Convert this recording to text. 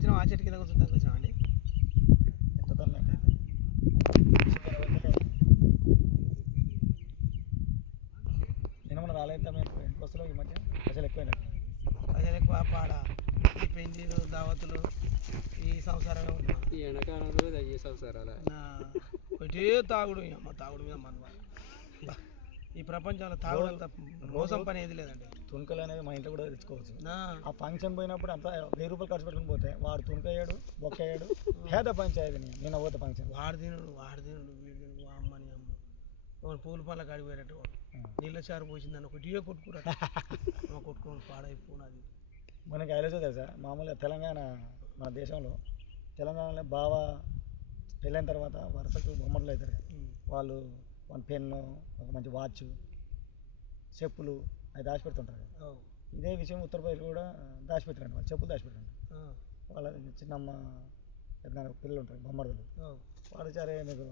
వచ్చినాం ఆ చెట్టు కింద కూర్చుంటానికి వచ్చినాం అండి. నిన్న మన రాలేదు ఇంటికి వస్తున్నాం ఈ మధ్య ప్రజలు ఎక్కువైనట్టు ప్రజలు ఎక్కువ పాడ ఈ పెళ్లిలు దావతులు ఈ సంసారమే ఉంది. ఈ ఎండాకాలంలో ఈ సంసారాలు ఒకటే తాగుడు అమ్మ తాగుడు మీద మన ఈ ప్రపంచంలో తాగుడంత మోసం పని ఏది లేదండి. తుణుకలు అనేది మా ఇంట్లో కూడా తెచ్చుకోవచ్చు. ఆ ఫంక్షన్ పోయినప్పుడు అంతా 1000 రూపాయలు ఖర్చు పెట్టుకుని పోతే వాడు తుణుకయ్యాడు బొక్కయ్యాడు పేద పంచాయతీ నిన్న పోతే ఫంక్షన్ వాడు తినడు వీడు తినడు అమ్మని అమ్మ పూల పళ్ళ కాడికి పోయేటట్టు వాడు నీళ్ళ చారు పోసిందని ఒకటి కొట్టుకురా కొట్టుకోని పాడైపోయినది. మనకి ఐలజో తెలుసా మామూలుగా తెలంగాణ మన దేశంలో తెలంగాణలో బాగా పెళ్ళైన తర్వాత వరుసకు బొమ్మలు అవుతారు కదా వాళ్ళు వన్ పెన్ను ఒక మంచి వాచ్ చెప్పులు అవి దాచిపెడుతుంటారు కదా. ఇదే విషయం ఉత్తరప్రదేశ్ కూడా దాచిపెట్టారండి వాళ్ళు చెప్పులు దాచిపెట్టారు. వాళ్ళ చిన్నమ్మ పెద్ద పిల్లలు ఉంటారు బొమ్మడులు వాళ్ళు సరే మీకు